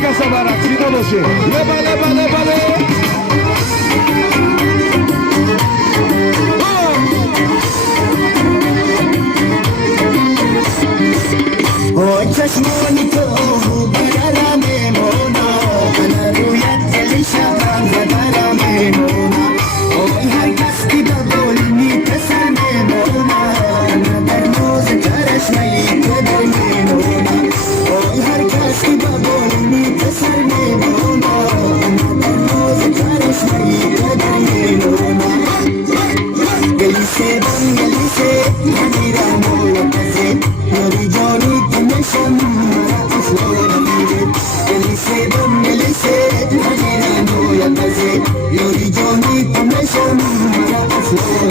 کسا برقصیده باشه یه بله بله بله چشمانی تو برم مونا من رویت دل شبم و برم مونا هر کس که بقول میتسر مونا من در موز ترش میتدر مونا هر کس که بقول میتسر مونا من در موز ترش میتدر مونا گلیسه بم گلیسه ندیرم مولا کسی نوری جانی تمشم Seven melise, hajira no ya kaze, yori joni tumesham, mara afro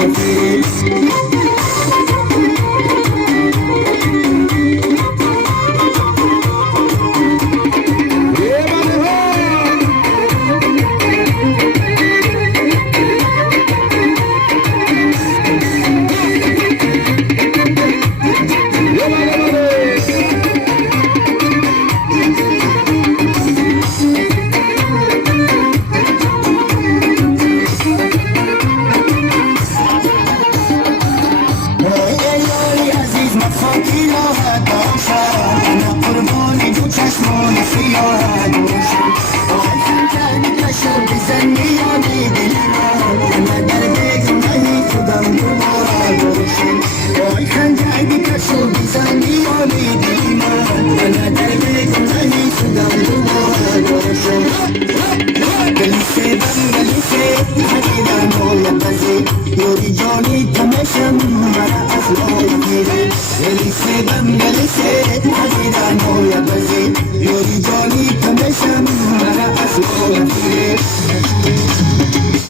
چشمان سیاه دوشم آخر کردی کشم بزنی یادی دلم من در بگناهی خودم دوباره دوشم آخر کردی کشم بزنی یادی دلم من در بگناهی خودم دوباره دوشم گلیسه بم گلیسه حقیقا مولا بزی یوری جانی تمشم مرا افلای گیره گلیسه بم گلیسه حقیقا مولا بزی یوری جانی تمشم مرا افلای گیره